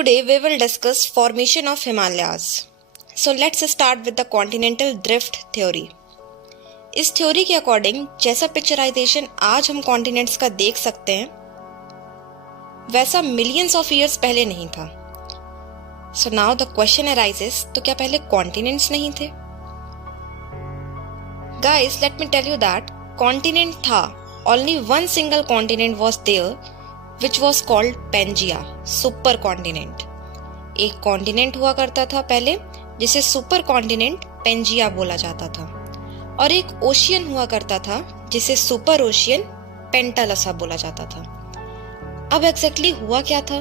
Today we will discuss formation of Himalayas. So let's start with the continental drift theory. इस theory के according जैसा picturisation आज हम continents का देख सकते हैं वैसा मिलियंस ऑफ ईयर्स पहले नहीं था. So now the question arises, तो क्या पहले कॉन्टिनेंट्स नहीं थे? Guys, let me tell you that continent था. Only one single continent was there which was called Pangaea, super continent. एक कॉन्टिनेंट हुआ करता था पहले जिसे सुपर कॉन्टिनेंट पेंजिया बोला जाता था, और एक ओशियन हुआ करता था जिसे सुपर ओशियन पेंटालसा बोला जाता था. अब एग्जैक्टली हुआ क्या था?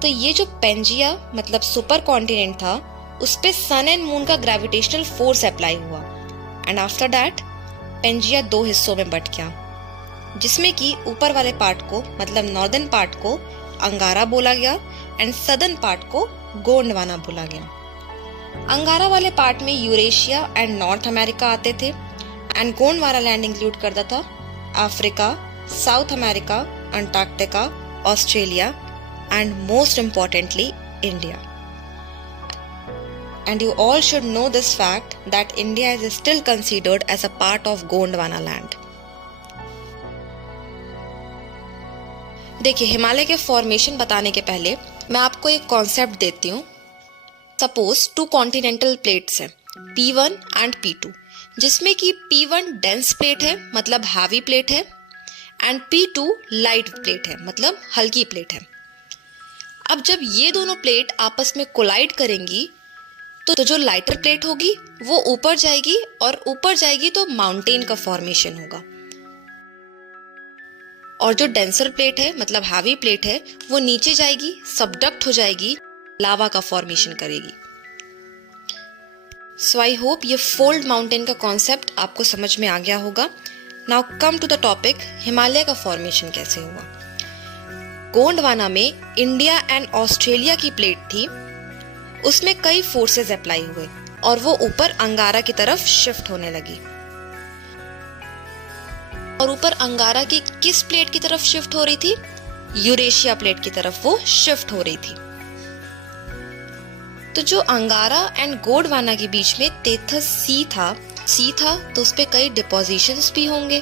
तो ये जो पेंजिया मतलब सुपर कॉन्टिनेंट था उस पे सन एंड मून का ग्रेविटेशनल फोर्स अप्लाई हुआ, एंड आफ्टर दैट पेंजिया दो हिस्सों में बट गया, जिसमें कि ऊपर वाले पार्ट को मतलब नॉर्दर्न पार्ट को अंगारा बोला गया एंड सदर्न पार्ट को गोंडवाना बोला गया. अंगारा वाले पार्ट में यूरेशिया एंड नॉर्थ अमेरिका आते थे, एंड गोंडवाना लैंड इंक्लूड करता था Africa, south America, Antarctica, Australia and most importantly India. And you all should know this fact that India is still considered as a part of Gondwana land. देखिए, हिमालय के formation बताने के पहले मैं आपको एक कॉन्सेप्ट देती हूँ. सपोज टू कॉन्टिनेंटल प्लेट्स हैं P1 एंड P2, जिसमें कि P1 डेंस प्लेट है मतलब हैवी प्लेट है, एंड P2 लाइट प्लेट है मतलब हल्की प्लेट है. अब जब ये दोनों प्लेट आपस में कोलाइड करेंगी तो जो लाइटर प्लेट होगी वो ऊपर जाएगी, और ऊपर जाएगी तो माउंटेन का फॉर्मेशन होगा, और जो डेंसर प्लेट है मतलब हैवी प्लेट है वो नीचे जाएगी, सबडक्ट हो जाएगी, लावा का फॉर्मेशन करेगी. सो आई होप ये फोल्ड माउंटेन का कॉन्सेप्ट आपको समझ में आ गया होगा. Now come to the topic, Himalaya का फॉर्मेशन कैसे हुआ. गोंडवाना में इंडिया एंड ऑस्ट्रेलिया की प्लेट थी, उसमें कई फोर्सेस अप्लाई हुए और वो ऊपर अंगारा की तरफ शिफ्ट होने लगी. और ऊपर अंगारा की किस प्लेट की तरफ शिफ्ट हो रही थी? यूरेशिया प्लेट की तरफ वो शिफ्ट हो रही थी. तो जो अंगारा एंड गोंडवाना के बीच में टेथस सी था तो उस पे कई डिपोजिशंस भी होंगे.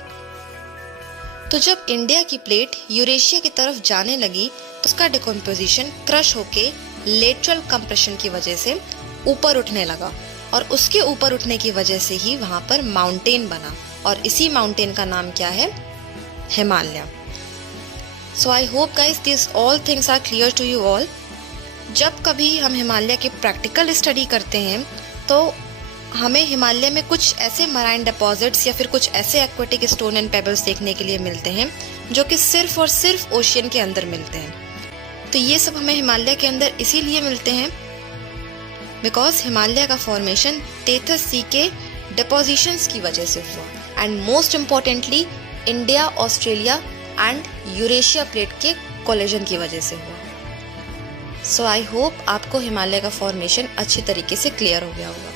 तो जब इंडिया की प्लेट यूरेशिया की तरफ जाने लगी तो उसका डिकम्पोजिशन क्रश होके लेटरल कंप्रेशन की वजह से ऊपर उठने लगा, और उसके ऊपर उठने की वजह से ही वहां पर माउंटेन बना, और इसी माउंटेन का नाम क्या है? Himalaya. So I hope guys this all things are clear to you all. जब कभी हम हिमालय की प्रैक्टिकल स्टडी करते हैं तो हमें हिमालय में कुछ ऐसे मराइन डिपॉजिट्स या फिर कुछ ऐसे एक्वेटिक स्टोन एंड पेबल्स देखने के लिए मिलते हैं जो कि सिर्फ और सिर्फ ओशियन के अंदर मिलते हैं. तो ये सब हमें हिमालय के अंदर इसीलिए मिलते हैं बिकॉज हिमालय का फॉर्मेशन टेथस सी के डिपोजिशंस की वजह से हुआ, and most importantly India, Australia and Eurasia plate के कोलिजन की वजह से हुआ. सो आई होप आपको हिमालय का फॉर्मेशन अच्छी तरीके से क्लियर हो गया होगा.